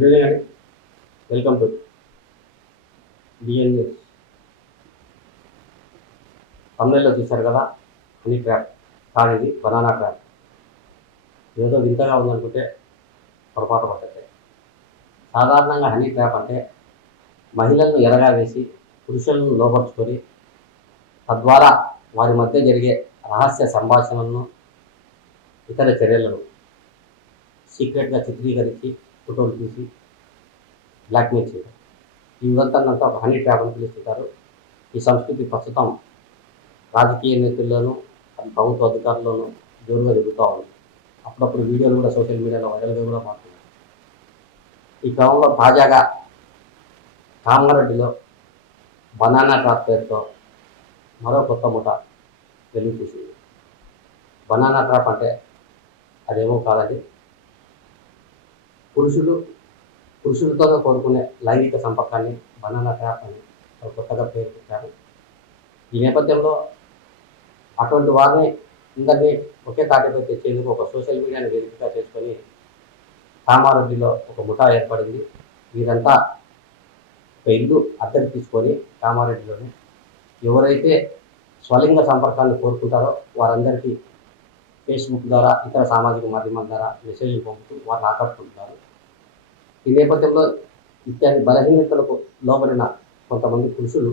Good evening అండి. Welcome to DN news. తమిళలో చూశారు కదా, హనీ ట్రాప్ కాదు, ఇది బనానా ట్రాప్. ఏదో వింతగా ఉందనుకుంటే పొరపాటు పడ్డట్టే. సాధారణంగా హనీ ట్రాప్ అంటే మహిళలను ఎరగా వేసి పురుషులను లోపరుచుకొని తద్వారా వారి మధ్య జరిగే రహస్య సంభాషణలను, ఇతర చర్యలను సీక్రెట్గా చిత్రీకరించి ఫోటోలు తీసి బ్లాక్మెయిల్ చేయడం. ఈ ఉదంతాన్నంతా ఒక హనీ ట్రాప్ అని పిలుస్తుంటారు. ఈ సంస్కృతి ప్రస్తుతం రాజకీయ నేతల్లోనూ, ప్రభుత్వ అధికారుల్లోనూ జోరుగా జరుగుతూ ఉంది. అప్పుడప్పుడు వీడియోలు కూడా సోషల్ మీడియాలో వైరల్గా కూడా మారుతున్నాయి. ఈ క్రమంలో తాజాగా కామారెడ్డిలో బనానా ట్రాప్ పేరుతో మరో కొత్త ముఠ వెలుగు చూసింది. బనానా ట్రాప్ అంటే అదేమో కాదండి, పురుషులతోనే కోరుకునే లైంగిక సంపర్కాన్ని బనానా ట్రాప్ అని కొత్తగా పేరు పెట్టారు. ఈ నేపథ్యంలో అటువంటి వారిని అందరినీ ఒకే తాటిపై తెచ్చేందుకు ఒక సోషల్ మీడియాని వేదికగా చేసుకొని కామారెడ్డిలో ఒక ముఠా ఏర్పడింది. వీరంతా ఒక ఇల్లు అద్దెకు తీసుకొని కామారెడ్డిలోనే ఎవరైతే స్వలింగ సంపర్కాన్ని కోరుకుంటారో వారందరికీ ఫేస్బుక్ ద్వారా, ఇతర సామాజిక మాధ్యమాల ద్వారా మెసేజ్లు పంపుతూ వారిని ఆకట్టుకుంటున్నారు. ఈ నేపథ్యంలో ఇత్యాది బలహీనతలకు లోబడిన కొంతమంది పురుషులు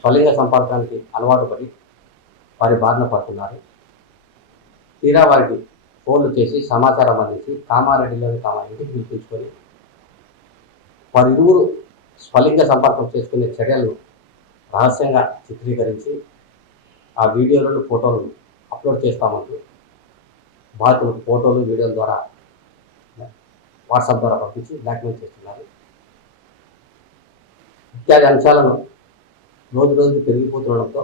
స్వలింగ సంపర్కానికి అలవాటు పడి వారి బారిన పడుతున్నారు. తీరా వారికి ఫోన్లు చేసి సమాచారం అందించి కామారెడ్డిలోని తమ ఇంటికి పిలిపించుకొని వారిరువురు స్వలింగ సంపర్కం చేసుకునే చర్యలను రహస్యంగా చిత్రీకరించి ఆ వీడియోలను, ఫోటోలను అప్లోడ్ చేస్తామంటూ బాధితులకు ఫోటోలు, వీడియోల ద్వారా వాట్సాప్ ద్వారా పంపించి బ్లాక్మెయిల్ చేస్తున్నారు. ఇత్యాది అంశాలను రోజు రోజుకి పెరిగిపోతుండడంతో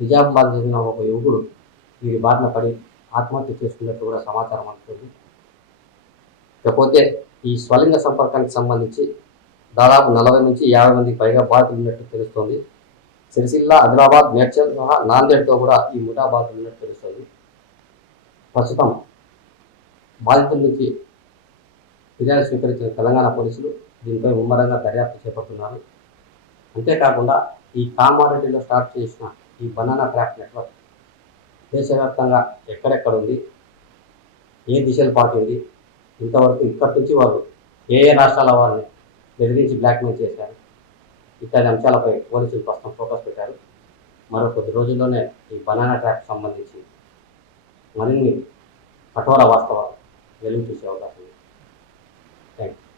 నిజామాబాద్ చెందిన ఒక యువకుడు వీరి బారిన పడి ఆత్మహత్య చేసుకున్నట్టు కూడా సమాచారం అందుతుంది. ఇకపోతే ఈ స్వలింగ సంపర్కానికి సంబంధించి దాదాపు 40 నుంచి 50 మందికి పైగా బాధితులు ఉన్నట్టు తెలుస్తోంది. సిరిసిల్ల, ఆదిలాబాద్, మేడ్చల్ సహా నాందేడ్తో కూడా ఈ ముఠా బాధితులు ఉన్నట్టు తెలుస్తుంది. ప్రస్తుతం బాధితుల నుంచి ఫిర్యాదు స్వీకరించిన తెలంగాణ పోలీసులు దీనిపై ముమ్మరంగా దర్యాప్తు చేపడుతున్నారు. అంతేకాకుండా ఈ కామారెడ్డిలో స్టార్ట్ చేసిన ఈ బనానా ట్రాప్ నెట్వర్క్ దేశవ్యాప్తంగా ఎక్కడెక్కడ ఉంది, ఏ దిశలు పాటింది, ఇంతవరకు ఇక్కడి నుంచి వారు ఏ రాష్ట్రాల వారిని బెదిరించి బ్లాక్మెయిల్ చేశారు, ఇత్యాది అంశాలపై పోలీసులు ప్రస్తుతం ఫోకస్ పెట్టారు. మరో కొద్ది రోజుల్లోనే ఈ బనానా ట్రాప్ సంబంధించి మరిన్ని కఠోర వాస్తవాలు వెలుగు చూసే అవకాశం ఉంది. Thank you.